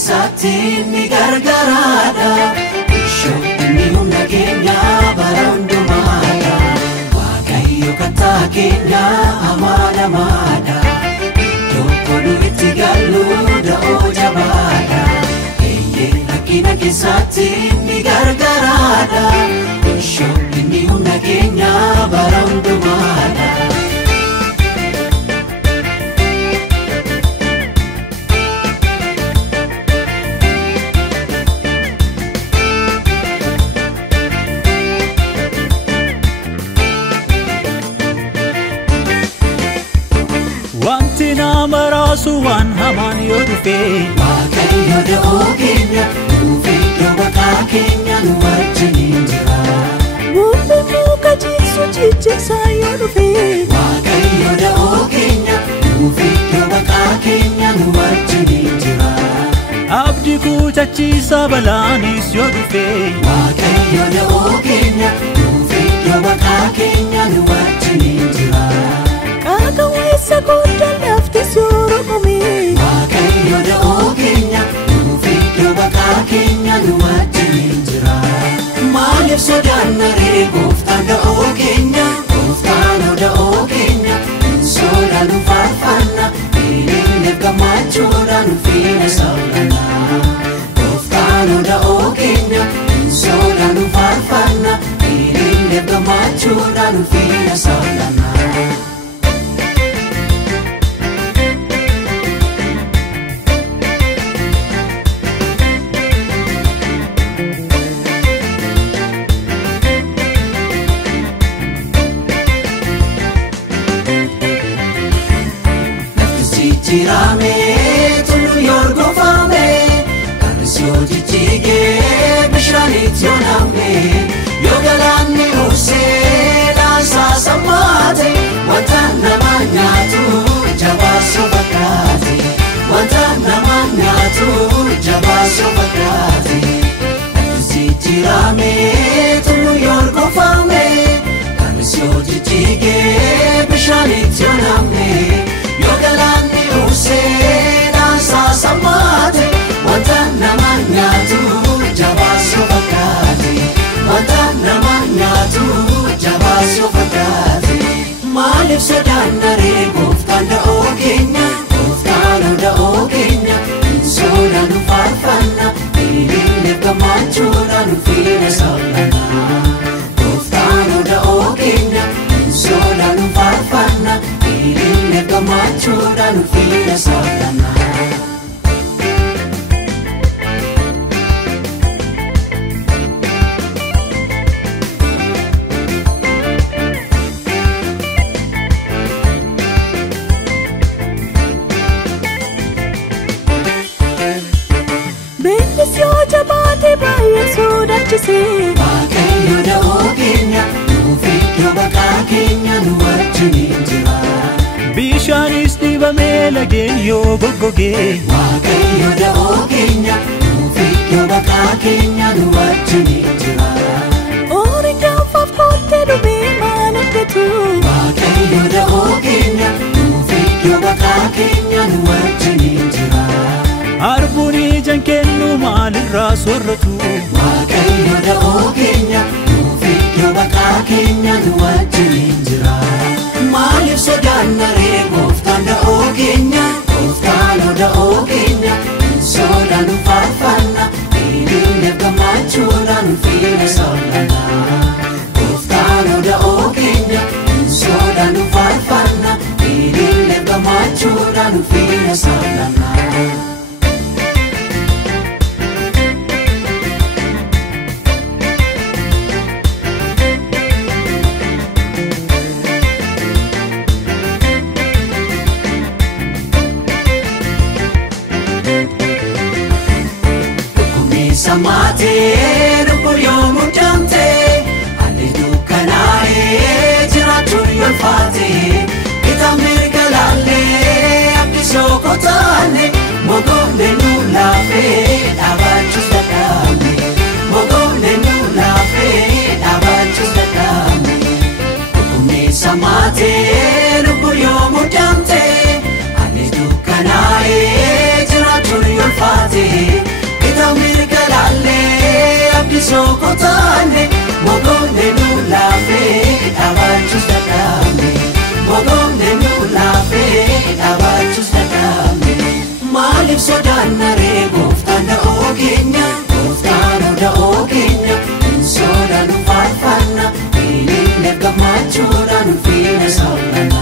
keessatti ni gargaaraadha. Ishoo inni humna keenya bara hundumaadha. Waaqayyo kattaa keenya amaanamaadha. Iddoo koolu itti gallu da'oo jabaadha. Eeyyee rakkina keessatti ni gargaaraadha. Ishoo inni humna keenya bara hundumaadha. Wanti nama raasu waan hamaan yoo dhufe Waaqayyo da'oo keenya nuufi iddoo baqaa keenya nu wajjin jira. Buufamuu qajeelsu jijjiirsaa yoo dhufe Waaqayyo da'oo keenya nuufi iddoo baqaa keenya nu wajjin jira. abdii kutachiisa balaanis yoo dhufe Waaqayyo da'oo keenya nuufi iddoo baqaa keenya nu wajjin jira. qaaqawweessa guddaa lafti sooromame Waaqayyo da'oo keenya nuufi iddoo baqaa keenya nu wajjin jira. Maaliif sodaanna ree gooftaan da'oo keenya? Gooftaan da'oo keenya sodaanu faarfanna. Hiriirri gammachuudhaan ulfina saalanna. Gooftaan da'oo keenya sodaanu faarfanna. Hiriirri gammachuudhaan ulfina saalanna. Jirame tulu yorgofame karisyo jijjige bishaanit yooname yogalanni use dansa sammaate wanta nama nyaatu jabaasu fakkaate wanta nama nyaatu jabaasu fakkaate. Jirame tulu yorgofame karisyo jijjige bishaanit yooname yogalanni use dansa sammaate wanta nama nyaatu jabaasu fakkaate wanta nama nyaatu jabaasu fakkaate. Maaliif sodaanna ree gooftaan da'oo keenya? Gooftaan da'oo keenya sodaanu faarfanna. Hiriirri gammachuudhaan ulfina saalanna. Gooftaan da'oo keenya sodaanu faarfanna. Hiriirri gammachuudhaan ulfina saalanna. beeknis yoo jabaate baay'ee sodaachise Waaqayyo da'oo keenya nuufi iddoo baqaa keenya nu wajjin jira. bishaanis dhibamee lageen yoo goggogee Waaqayyo da'oo keenya nuufi iddoo baqaa keenya nu wajjin jira. horii gaafaaf kottee dhumee maal argatu Waaqayyo da'oo keenya nuufi iddoo baqaa keenya nu wajjin jira. harbuun ijaan kennu maalirraa soorratu Waaqayyo da'oo keenya nuufi iddoo baqaa keenya nu wajjin jira. Maaliif sodaanna ree gooftaan da'oo keenya? Gooftaan da'oo keenya sodaanu faarfanna. Hiriirri gammachuudhaan ulfina saalanna. Gooftaan da'oo keenya sodaanu faarfanna. Hiriirri gammachuudhaan ulfina saalanna. Samate rukun yoo muddamte haalli dukkanaa'ee jiraachuun yoo ulfaate kita mirga laallee abdii sokotaane mogoomne nu laafee dhaabachuus dadhabne mogoomne nu laafee dhaabachuus dadhabne. Dhukkubni samate rukun yoo muddamte haalli dukkanaa'ee jiraachuun yoo ulfaate. sokotaane mogoone nu laafee dhaabachus dadhabne mogoone nu laafee dhaabachus dadhabne maaliif sodaanna ree gooftaan da'oo keenya gooftaan da'oo keenya hin sodaannu faarfanna ilillee gammachuudhaan ulfina saawwanna.